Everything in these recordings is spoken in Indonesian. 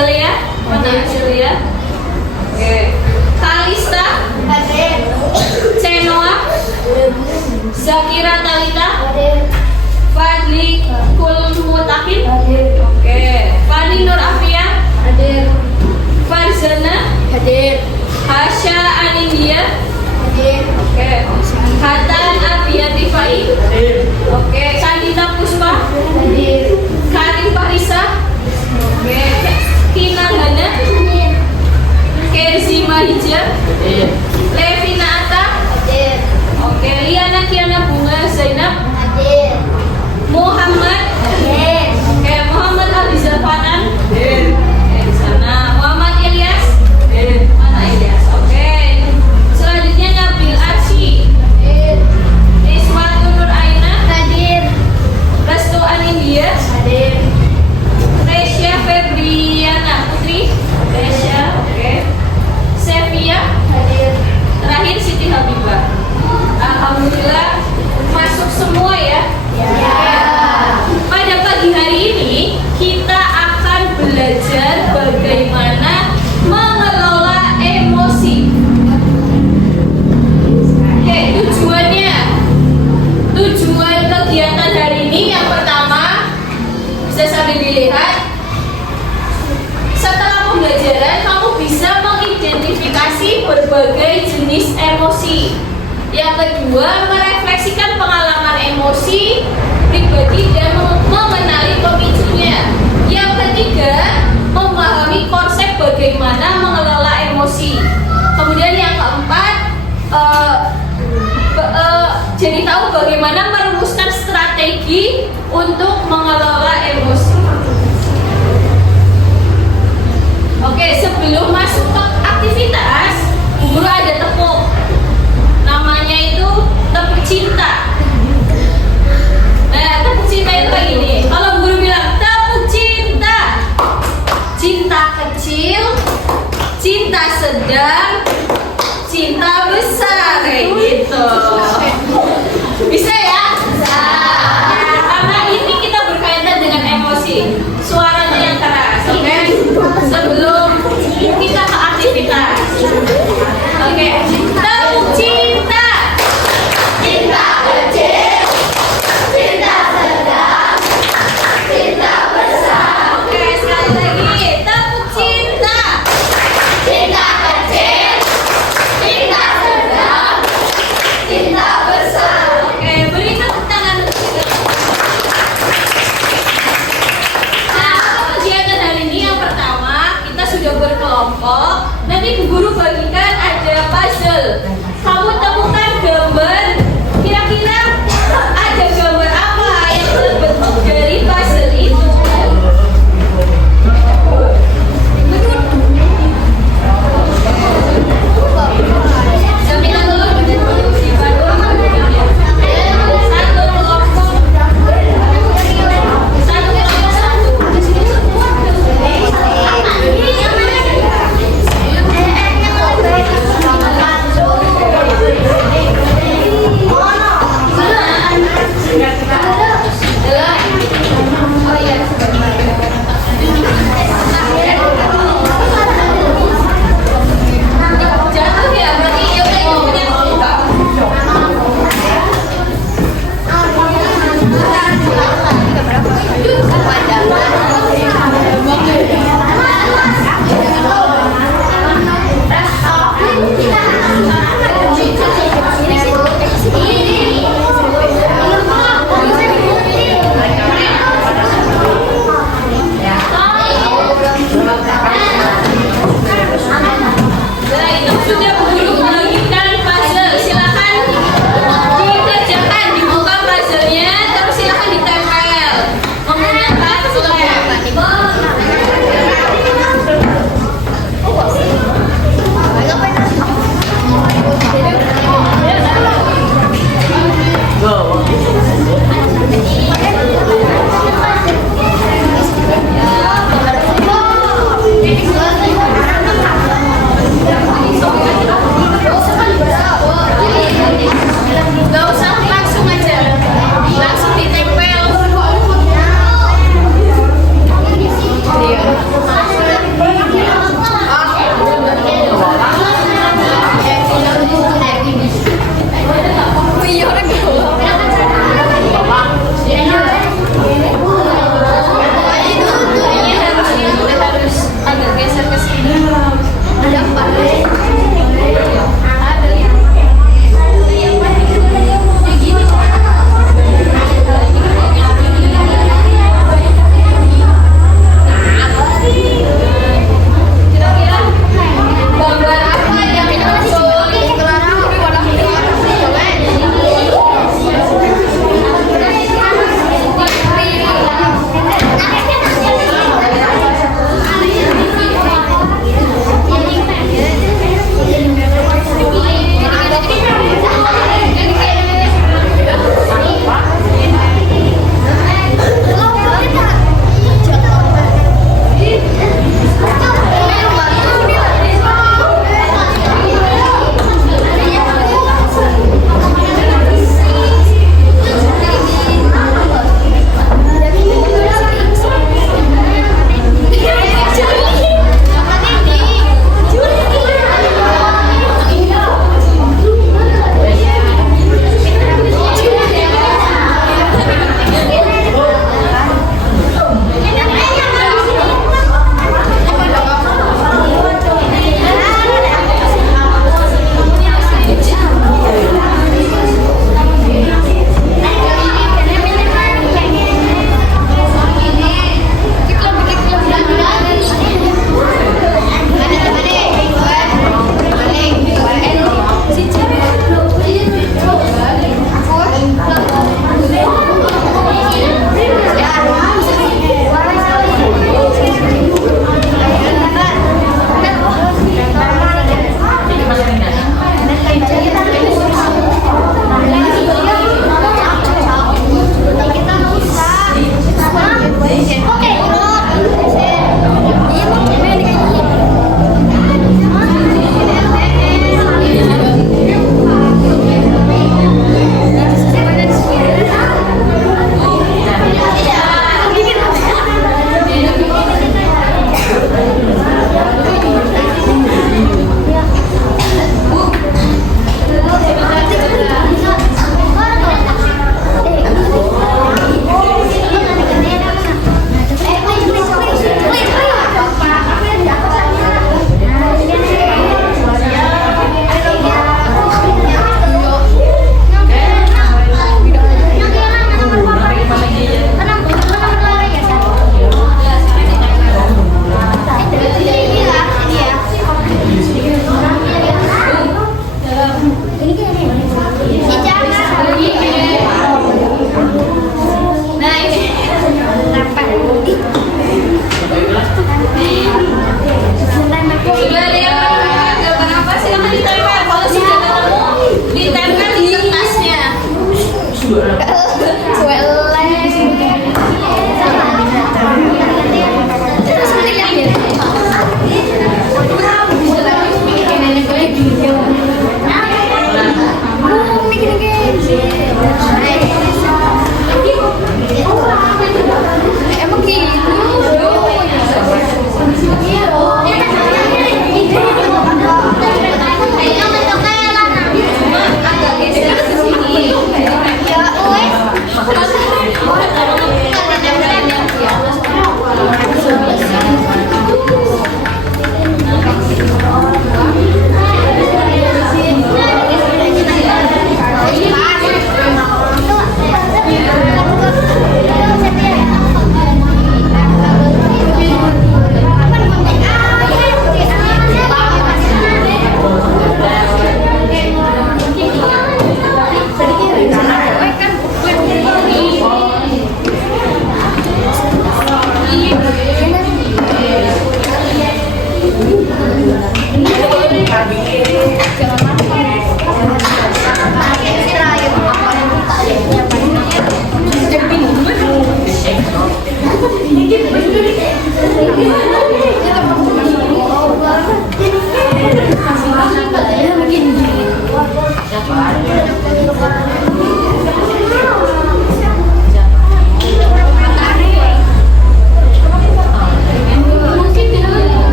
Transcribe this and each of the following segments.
Azalea, mana Azalea? Oke. Kalista, Cenoa, Zakira Talita, Fadli Kulmutakin, oke. Fani Nur Afia, Farzana, Hasya Anindia, oke. Hatan Abiyati Fai, oke. Kandita Puspa, Karim Parisa, oke. Kina Hana, Kerzi Mahija, Levina Atta, oke. Liana Kiana Bunga Zainab, Muhammad, oke. Muhammad Alizal Fanan, di sana. Muhammad Ilyas, mana Ilyas? Oke. Selanjutnya Nabil Arsi, Iswatu Nur Aina, Restu Anindia, Resya Febriana Putri, Resya, oke. Sevia, terakhir Siti Habibah. Alhamdulillah masuk semua ya. Pada pagi hari ini kita akan belajar bagaimana mengelola emosi. Oke, tujuan kegiatan hari ini yang pertama bisa sambil dilihat. Setelah pembelajaran kamu bisa mengidentifikasi berbagai jenis emosi. Yang kedua, merefleksikan pengalaman emosi pribadi dan mengenali pemicunya. Yang ketiga, memahami konsep bagaimana mengelola emosi. Kemudian yang keempat, jadi tahu bagaimana merumuskan strategi untuk mengelola emosi. Oke, sebelum masuk ke aktivitas, Bu Guru ada tepuk. Namanya itu tepuk cinta. Nah, tepuk cinta itu kayak gini. Kalau guru bilang tepuk cinta, cinta kecil, cinta sedang, cinta besar, kayak gitu. Bisa ya? Bisa. Karena ini kita berkaitan dengan emosi. Suaranya yang keras, oke? Sebelum kita ke aktivitas. Oke, tepuk cinta. Cinta kecil, cinta sedang, cinta besar. Oke, sekali lagi. Tepuk cinta. Cinta kecil, cinta sedang, cinta besar. Oke, beri tepuk tangan untuk kita. Nah, kegiatan hari ini yang pertama kita sudah berkelompok. Nanti Bu Guru bagikan ada puzzle. Kamu temukan gambar. Kira-kira ada gambar apa yang terbentuk dari puzzle itu? Sampaikan dulu. Satu kelompok.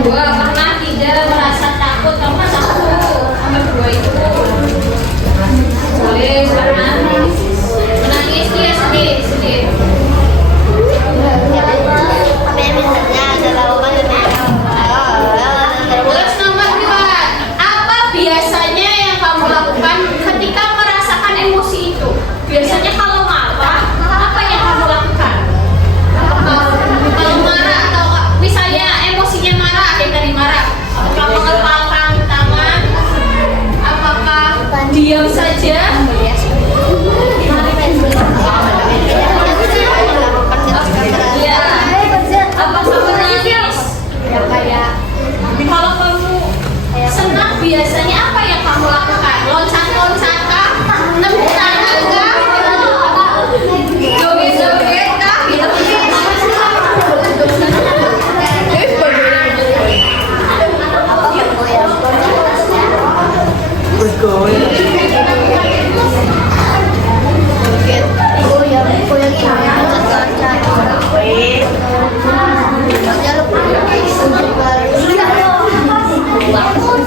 dua, pernah tidak merasa takut karena takut. Nomor dua itu boleh pernah menangis dia sedih. Terus nomor dua, apa biasanya yang kamu lakukan ketika merasakan emosi itu? Biasanya kalau marah, apa yang kamu lakukan? Kalau marah atau misalnya emosinya marah, kayak tadi marah, apakah mengepalkan tangan? Apakah diam saja? Ya. Apakah menangis? Kalau kamu senang biasanya apa yang kamu lakukan? Loncat-loncat kah? Tepuk tangan kah? Joget-joget kah?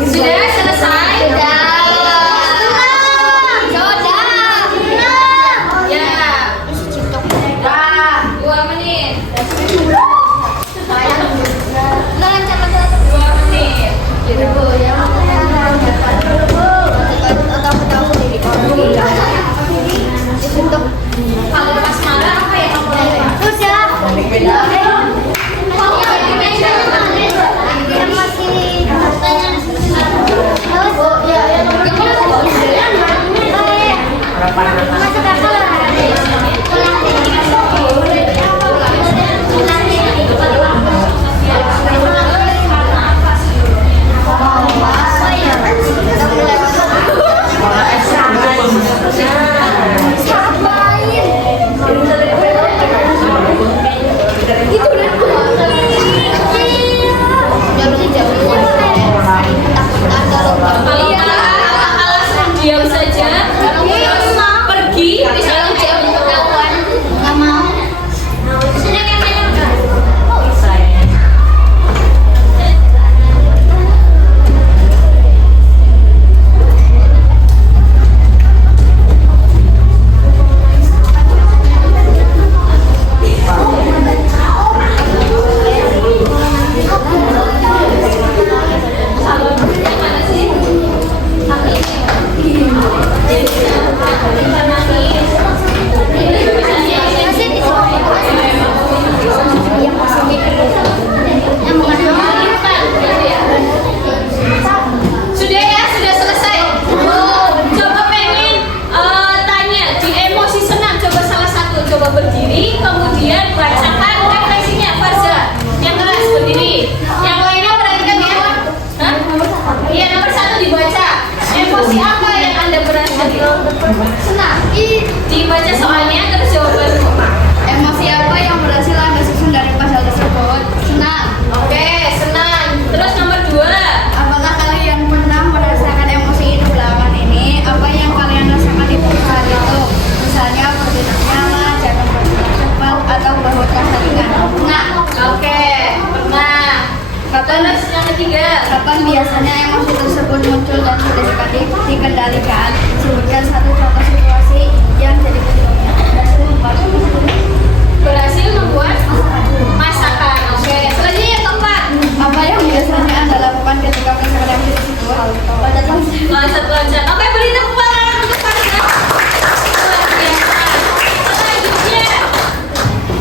Sudah selesai? Ya. 2 menit. 2 menit. Kalau pas marah apa ya kamu lakukan? Diam saja, pergi, misalnya kayak nggak mau. Berdiri, kemudian bacakan refleksinya. Farza yang keras berdiri, yang lainnya perhatikan ya. Iya, nomor 1 dibaca. Emosi apa yang Anda merasakan? Senang. Dibaca soalnya terus jawabanmu. Emosi apa yang berhasil Anda susun dari pasal tersebut? Senang. Oke, senang. Terus nomor 2. Apakah kalian pernah merasakan emosi itu belakangan ini? Apa yang kalian rasakan di saat itu? Misalnya bergerak nyaman, jatuh cepat, atau bahwa terasa ringan. Nah, Oke, pernah. Terus yang ketiga. kapan biasanya emosi tersebut muncul dan sudah sekali dikendalikan? Sebutkan satu contoh situasi yang jadi penyebabnya. Berhasil membuat masakan. Oke, selanjutnya yang keempat. Apa yang biasanya Anda lakukan ketika merasakan emosi tersebut? Loncat-loncat. Oke, beri tepuk tangan untuk Farza. Luar biasa. Selanjutnya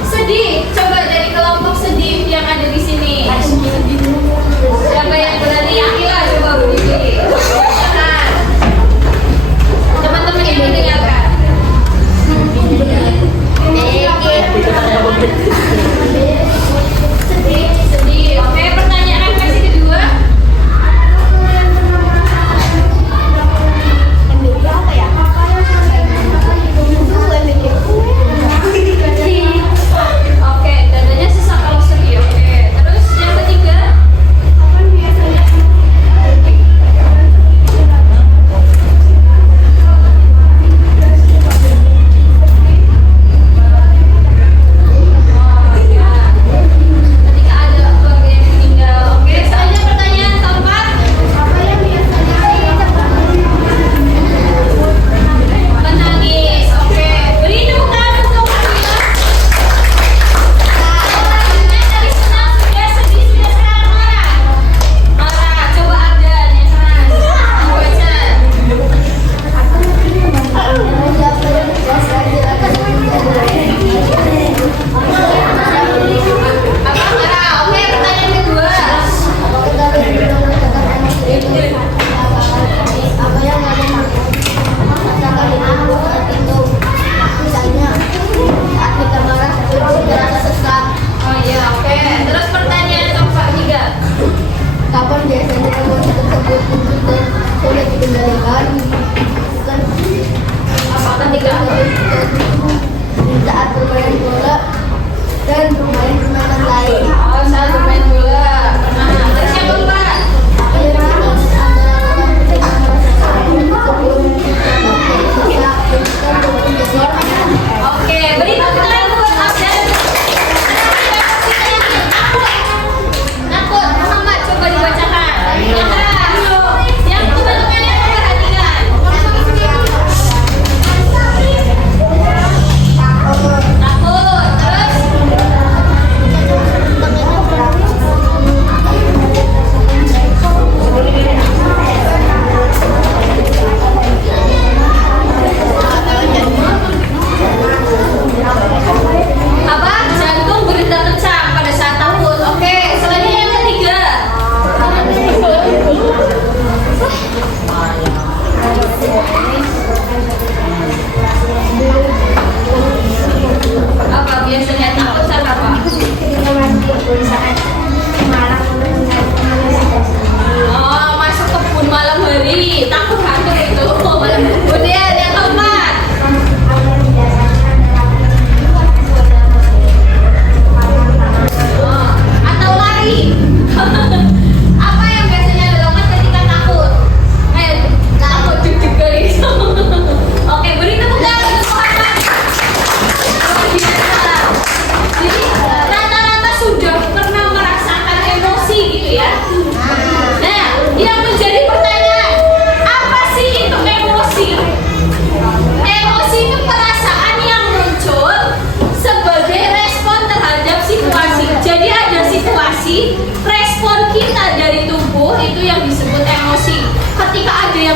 sedih. Coba dari kelompok sedih yang ada di sini. Siapa yang berani? Akila coba berdiri. Tahan. Teman-teman yang mendengarkan.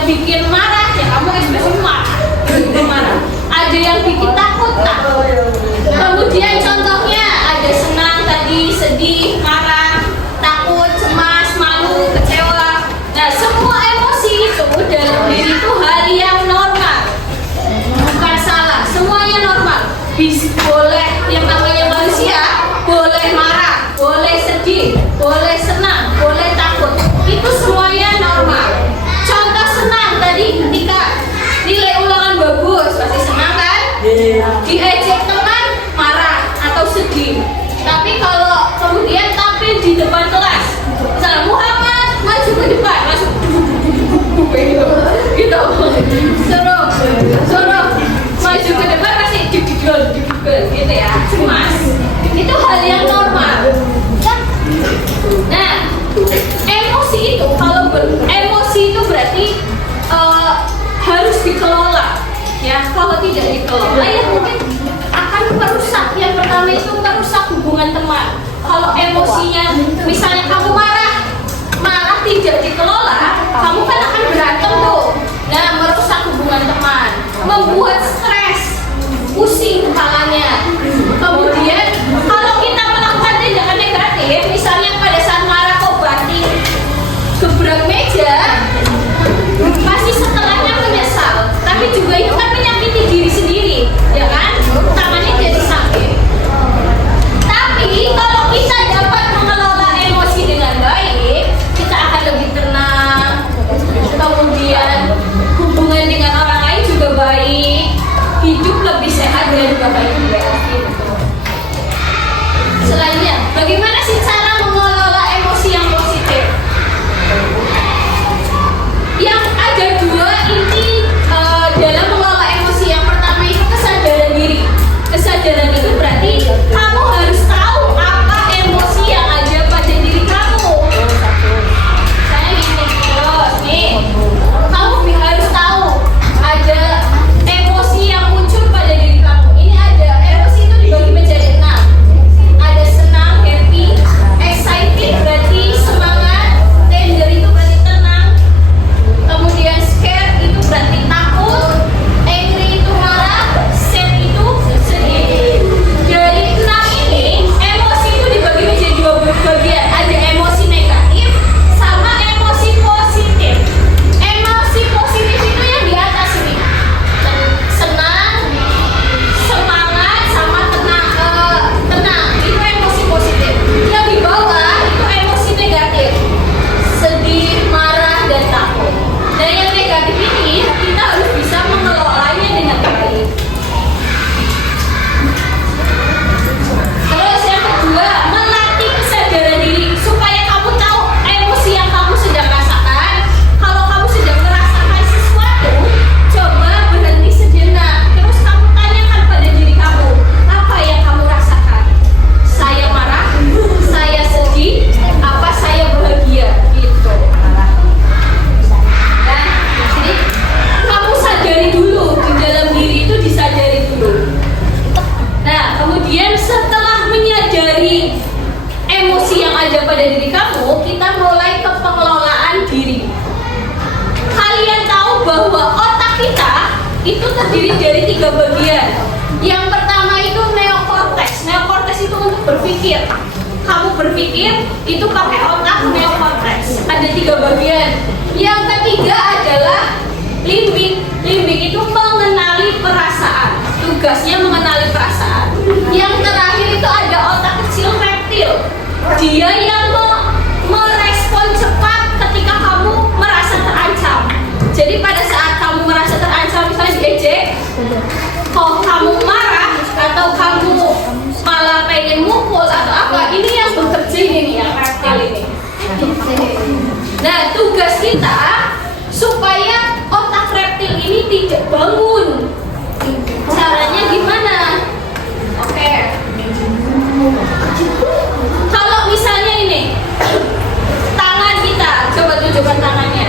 bikin marah, ya kamu ekspresi marah. Ada yang bikin takut. Kemudian contohnya ada senang tadi, sedih, marah, takut, cemas, malu, kecewa. Nah, semua emosi itu dalam diri itu hal yang normal, bukan salah, semuanya normal. Boleh, yang namanya manusia boleh marah, boleh sedih, boleh senang, boleh takut, itu semuanya normal. Contoh senang tadi, ketika nilai ulangan bagus pasti senang kan? Diejek teman marah atau sedih. Tapi kalau kemudian tampil di depan kelas, misalnya Muhammad maju ke depan, masuk gitu, suruh maju ke depan pasti digigel gitu ya, cemas. Itu hal yang normal. Nah, emosi itu emosi itu berarti harus dikelola. Ya, kalau tidak dikelola ya mungkin akan merusak. Yang pertama itu merusak hubungan teman. Kalau emosinya, misalnya kamu marah tidak dikelola, kamu kan akan berantem tuh. Nah, merusak hubungan teman, membuat stres, pusing kepalanya. Kemudian kalau kita melakukan tindakan negatif, misalnya pada saat marah kok banting gebrak meja, pasti setelahnya menyesal. Tapi juga itu kan menyakiti diri sendiri, ya kan? Tangannya jadi sakit. Tapi kalau kita dapat mengelola emosi dengan baik, kita akan lebih tenang. Kemudian hubungan dengan orang lain juga baik, hidup lebih sehat dan juga baik juga. Selainnya, bagaimana sih cara mengelola emosi yang positif? Yang ada dua inti dalam mengelola emosi. Yang pertama itu kesadaran diri. Kesadaran itu berarti kamu harus tahu apa emosi yang ada pada diri kamu. Saya ini terus nih, kamu harus tahu ada emosi yang muncul pada diri kamu. Ini ada emosi itu dibagi menjadi 6. Ada senang, happy, excited berarti semangat, tender itu berarti tenang, kemudian scared itu berarti takut, angry itu marah, sad itu sedih. Dari 6 ini, emosi itu dibagi menjadi 2 bagian. Ada emosi negatif sama emosi positif. Emosi positif itu yang di atas ini, senang, semangat, sama tenang, itu emosi positif. Yang di bawah itu emosi negatif, sedih, marah, dan takut. Dan yang negatif ini kita harus bisa mengelolanya dengan baik. Terus yang kedua, melatih kesadaran diri supaya kamu tahu emosi yang kamu sedang rasakan. Kalau kamu sedang merasakan sesuatu, coba berhenti sejenak. Terus kamu tanyakan pada diri kamu, apa yang kamu rasakan? Saya marah, saya sedih, apa saya bahagia? Gitu. Nah, jadi kamu sadari dulu, di dalam diri itu disadari dulu. Nah, kemudian setelah menyadari emosi yang ada pada diri kamu, kita mulai ke pengelolaan diri. Kalian tahu bahwa otak kita itu terdiri dari 3 bagian. Yang pertama itu neokortex. Neokortex itu untuk berpikir. Kamu berpikir itu pakai otak neokortex. Ada 3 bagian. Yang ketiga adalah limbik. Limbik itu mengenali perasaan. Tugasnya mengenali perasaan. Yang terakhir itu ada otak kecil reptil. Dia yang merespon cepat ketika kamu merasa terancam. Jadi pada saat kamu merasa terancam, misalnya diejek, kalau kamu marah atau kamu malah pengen mukul atau apa, ini yang bekerja ini, yang reptil ini. Nah, tugas kita supaya otak reptil ini tidak bangun. Caranya gimana? Oke. Kalau misalnya ini tangan kita, coba tunjukkan tangannya.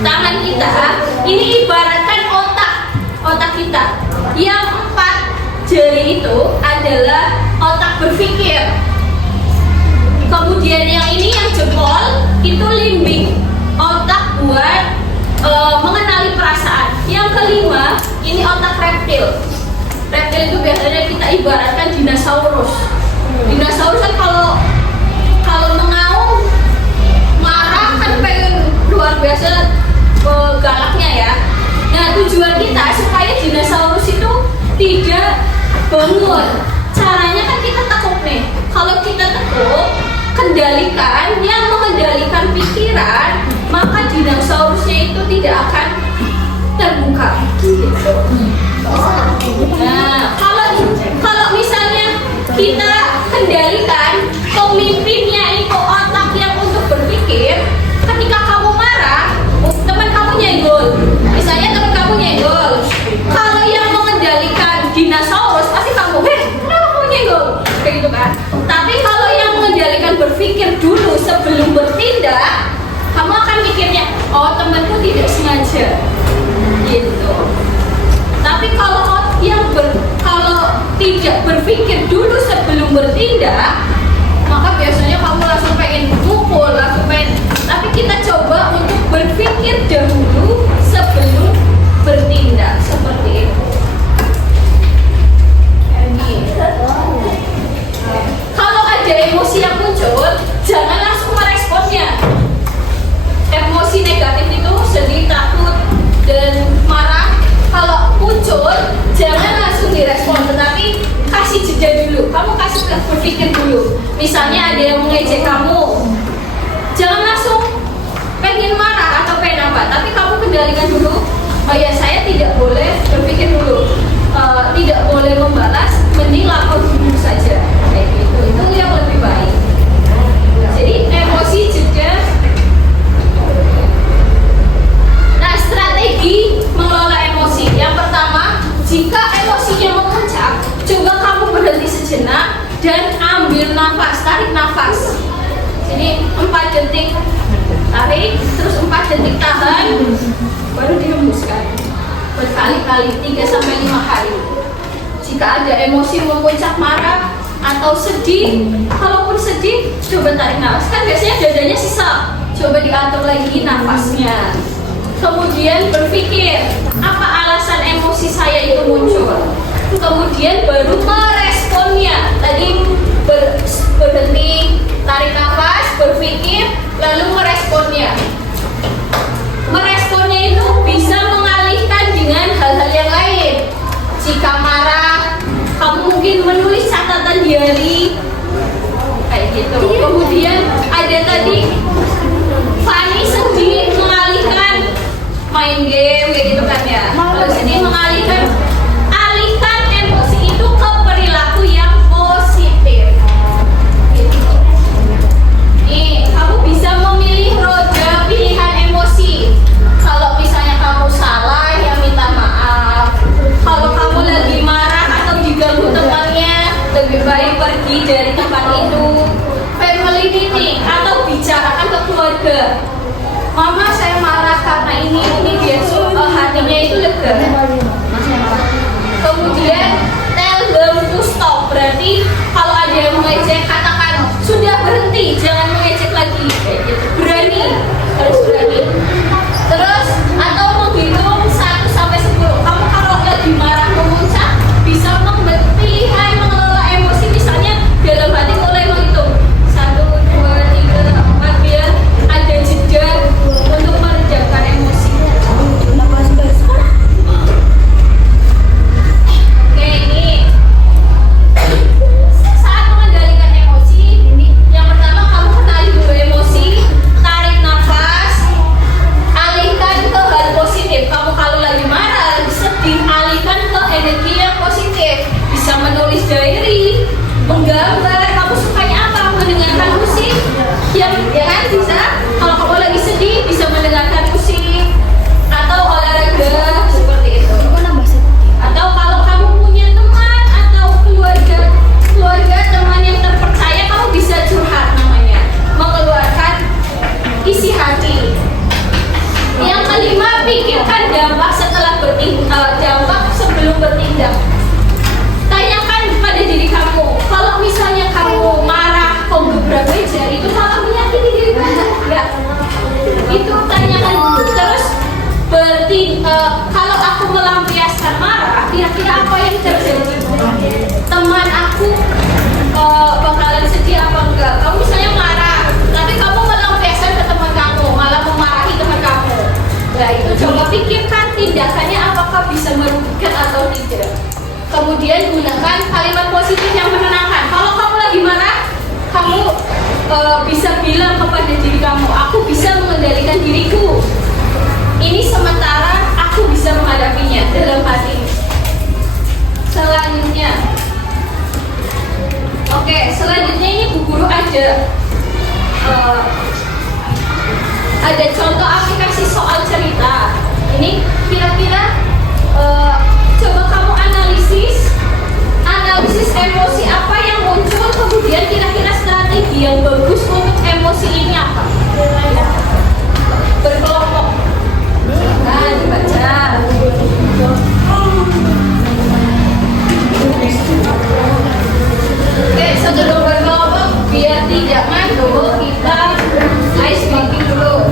Tangan kita ini ibaratkan otak kita. Yang 4 jari itu adalah otak berpikir. Kemudian yang ini yang jempol itu limbik, otak buat mengenali perasaan. Yang kelima, ini otak reptil. Reptil itu biasanya kita ibaratkan dinosaurus. Dinosaurus kan kalau mengaum, marah kan pengen luar biasa galaknya ya. Nah, tujuan kita supaya dinosaurus itu tidak bangun. Caranya kan kita tekuk nih. Kalau kita tekuk, kendalikan, yang mengendalikan pikiran, maka dinosaurusnya itu tidak akan terbuka. Gitu. Nah, kalau misalnya kita kendalikan pemimpinnya itu otak yang untuk berpikir, ketika kamu marah, teman kamu nyenggol. Misalnya teman kamu nyenggol. Kalau yang mengendalikan dinosaurus pasti kamu, kenapa kamu nyenggol? Kayak gitu kan. Tapi kalau yang mengendalikan berpikir dulu sebelum bertindak, kamu akan mikirnya, oh temanku tidak sengaja. Gitu. Tapi kalau tidak berpikir dulu sebelum bertindak, maka biasanya kamu langsung pengen mukul, langsung pengen. Tapi kita coba untuk berpikir dahulu sebelum bertindak, seperti itu. Kalau ada emosi yang muncul, jangan langsung meresponnya. Emosi negatif itu sedih, takut, dan marah. Kalau muncul, jangan langsung direspon, tetapi kasih jeda dulu. Kamu kasih berpikir dulu. Misalnya ada yang mengejek kamu, jangan langsung pengen marah atau pengen apa, tapi kamu kendalikan dulu. Oh ya, saya tidak boleh berpikir dulu, tidak boleh membalas, mending lapor dulu saja. Kayak gitu, itu yang lebih baik. Jadi emosi jeda. Nah, strategi mengelola emosi. Yang pertama, jika emosinya memuncak, coba kamu berhenti sejenak dan ambil nafas, tarik nafas. Jadi 4 detik tarik, terus 4 detik tahan, baru dihembuskan. Berkali-kali, 3-5 kali. Jika ada emosi memuncak, marah atau sedih, kalaupun sedih, coba tarik nafas. Kan biasanya dadanya sesak, coba diatur lagi nafasnya. Kemudian berpikir, apa alasan emosi saya itu muncul. Kemudian baru meresponnya. Tadi berhenti, tarik nafas, berpikir, lalu meresponnya. Meresponnya itu bisa mengalihkan dengan hal-hal yang lain. Jika marah, kamu mungkin menulis catatan diary, kayak gitu. Kemudian ada tadi Fani sedih, mengalihkan main game kayak gitu kan ya. Kalau sedih mengalihkan, alihkan emosi itu ke perilaku yang positif. Gitu. Nih, kamu bisa memilih roda pilihan emosi. Kalau misalnya kamu salah, ya minta maaf. Kalau kamu lagi marah atau diganggu temannya, lebih baik pergi dari tempat itu. Family meeting atau bicarakan ke keluarga. Mama, saya marah karena ini dia hatinya itu lega. Kemudian tell them to stop. Berarti kalau ada yang mengejek, katakan sudah berhenti, jangan mengejek lagi. Kayak gitu. Berani, harus berani. Terus atau menghitung 1-10. Kamu kalau lagi marah memuncak, bisa pilihan mengelola emosi. Misalnya dalam hati mulai menghitung 1, 2, 3, 4, biar ada jeda pengalaman aku bakalan sedih apa enggak. Kamu misalnya marah, tapi kamu melampiaskan ke teman kamu, malah memarahi teman kamu. Nah itu coba pikirkan tindakannya apakah bisa merugikan atau tidak. Kemudian gunakan kalimat positif yang menenangkan. Kalau kamu lagi marah, kamu bisa bilang kepada diri kamu, aku bisa mengendalikan diriku. Ini sementara aku bisa menghadapinya dalam hati. Selanjutnya, oke, selanjutnya ini Bu Guru ada contoh aplikasi soal cerita. Ini kira-kira coba kamu analisis emosi apa yang muncul, kemudian kira-kira strategi yang bagus untuk emosi ini apa? Berkelompok. Nah, dibaca. Oke, sebelum berkelompok, biar tidak ngantuk, kita ice breaking dulu.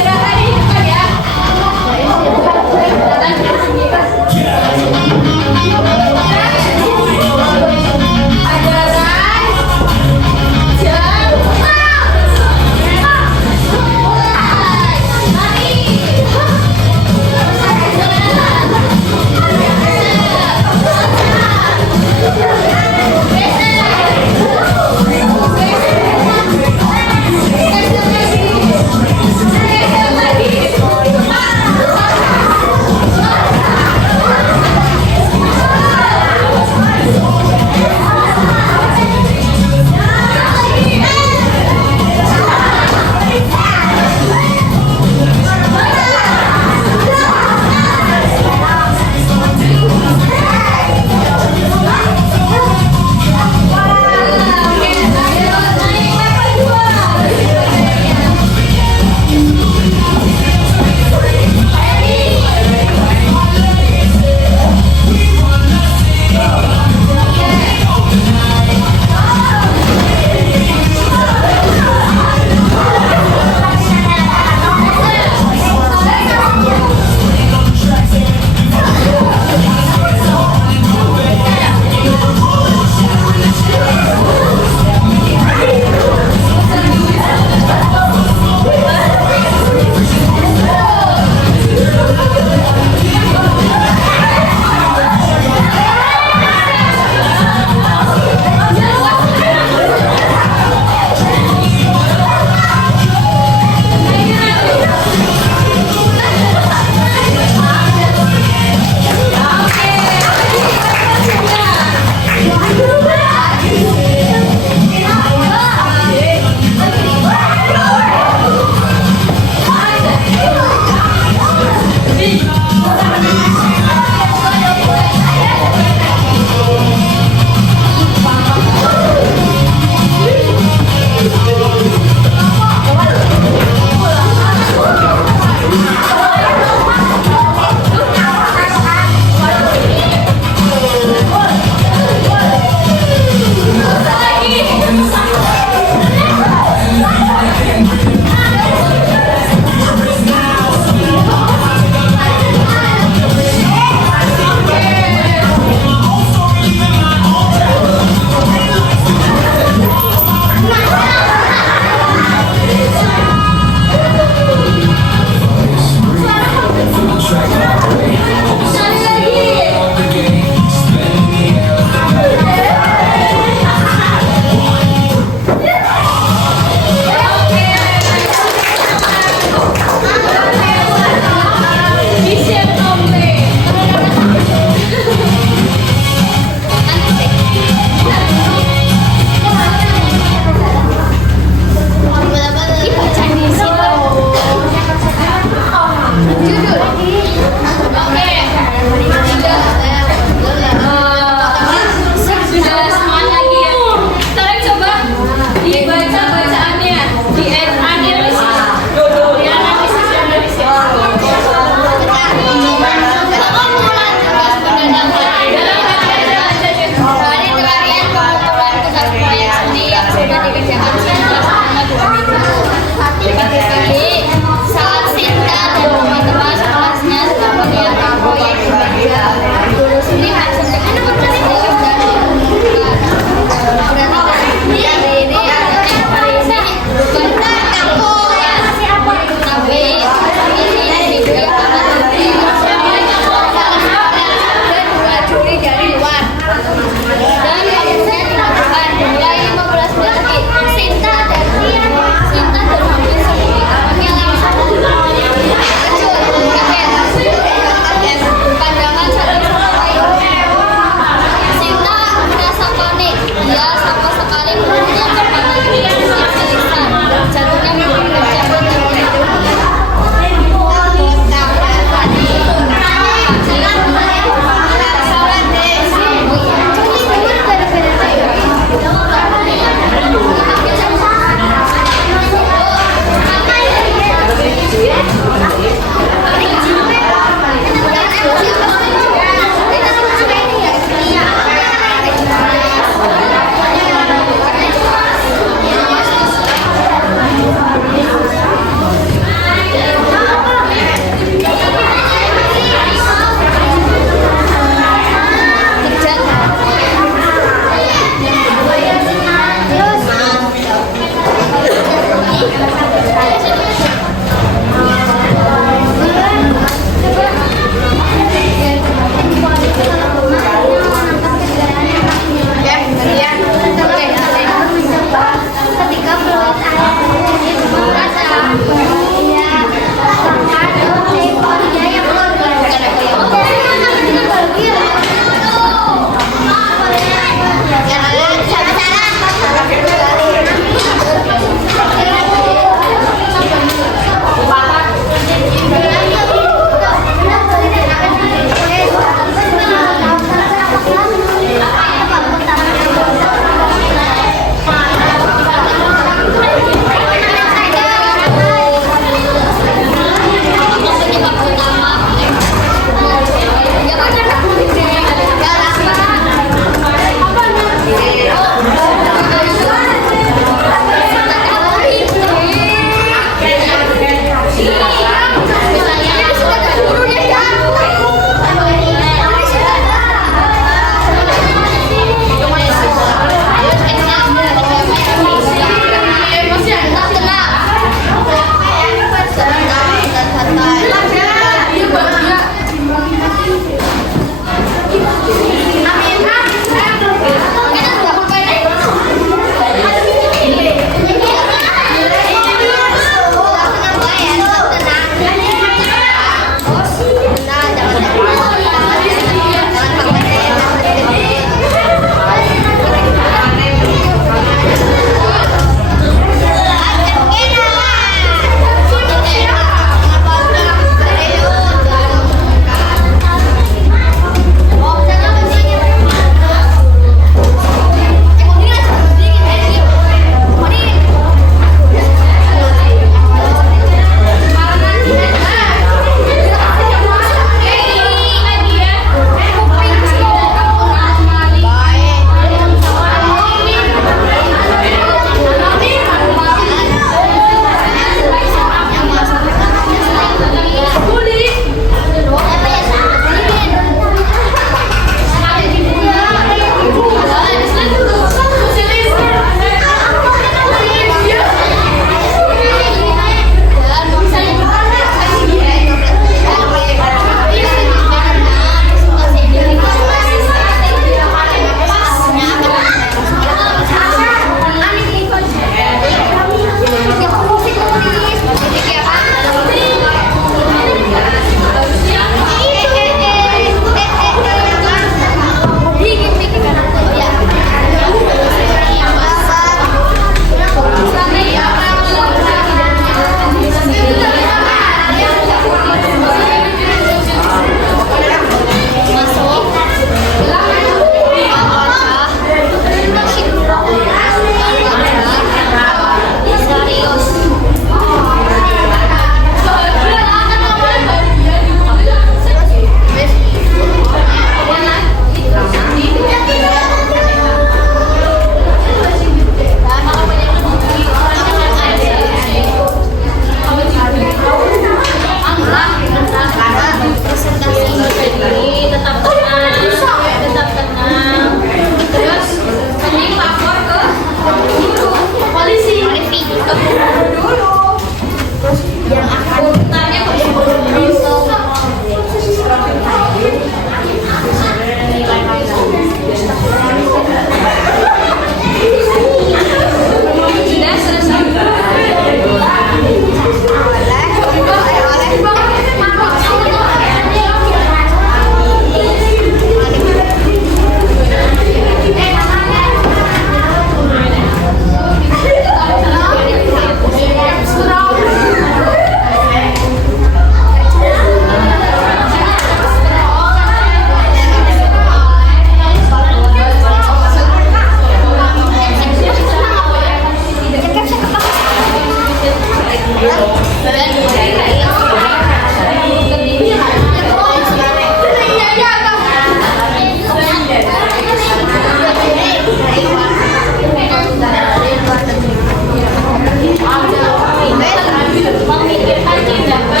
memikirkan tindakan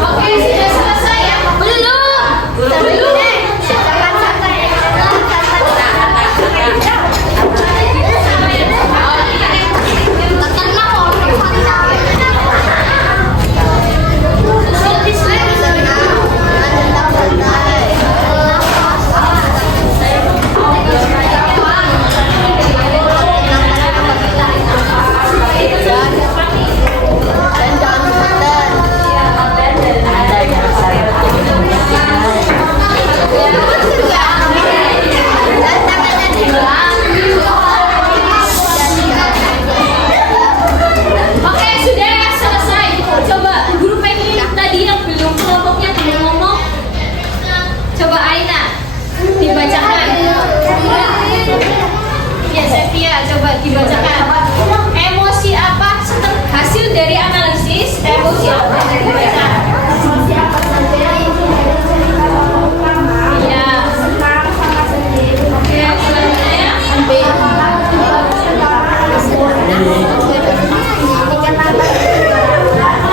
Oke, sudah selesai ya? Belum. Oke, sudah selesai. Coba guru pengen tadi yang belum kelompoknya belum ngomong. Coba Aina dibacakan. Ya, Sepia, coba dibacakan. Emosi apa hasil dari analisis? Emosi apa yang dibaca? Iya. Oke, selanjutnya.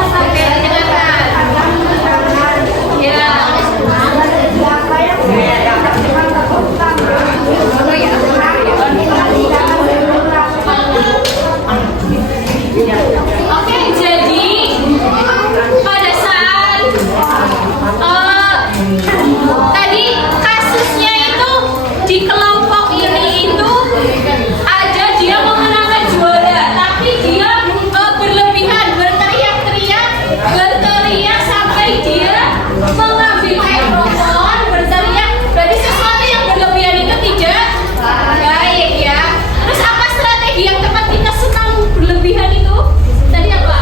Oke, dengarkan. Ya. Oke, jadi pada saat tadi kasusnya itu di kelompok ini itu ada dia memenangkan juara, tapi dia berlebihan, berteriak sampai dia mengambil mikrofon, berteriak. Berarti sesuatu yang berlebihan itu tidak baik ya. Terus apa strategi yang tepat kita senang berlebihan itu? Tadi apa?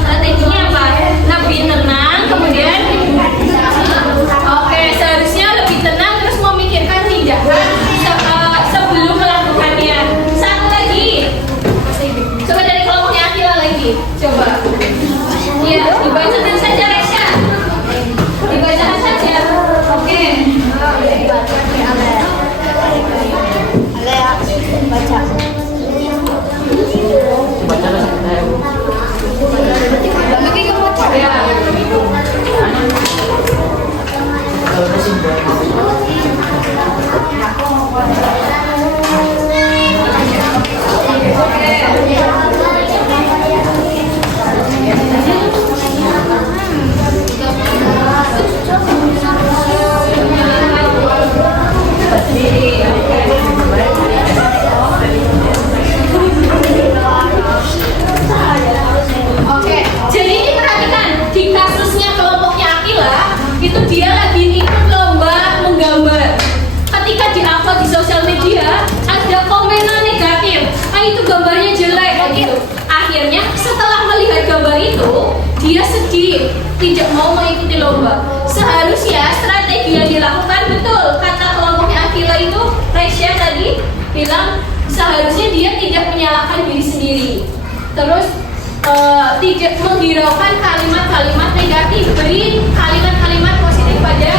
Strateginya apa? Lebih tenang, kemudian oke, seharusnya lebih tenang terus memikirkan tindakan sebelum melakukannya. Satu lagi, coba dari kelompoknya Akila lagi, coba. Iya, dibacakan saja Resya. Dibacakan saja. Oke. Oke, jadi ini perhatikan di kasusnya kelompoknya Akila itu dia lagi ikut lomba menggambar. Ketika di-upload di sosial media ada komenan negatif, itu gambarnya jelek gitu. Akhirnya setelah melihat gambar itu dia sedih, tidak mau mengikuti lomba. Seharusnya strategi yang dilakukan betul kata kelompoknya Akila itu, Resya tadi bilang seharusnya dia tidak menyalahkan diri sendiri. Terus tidak menghiraukan kalimat-kalimat negatif, beri kalimat-kalimat positif pada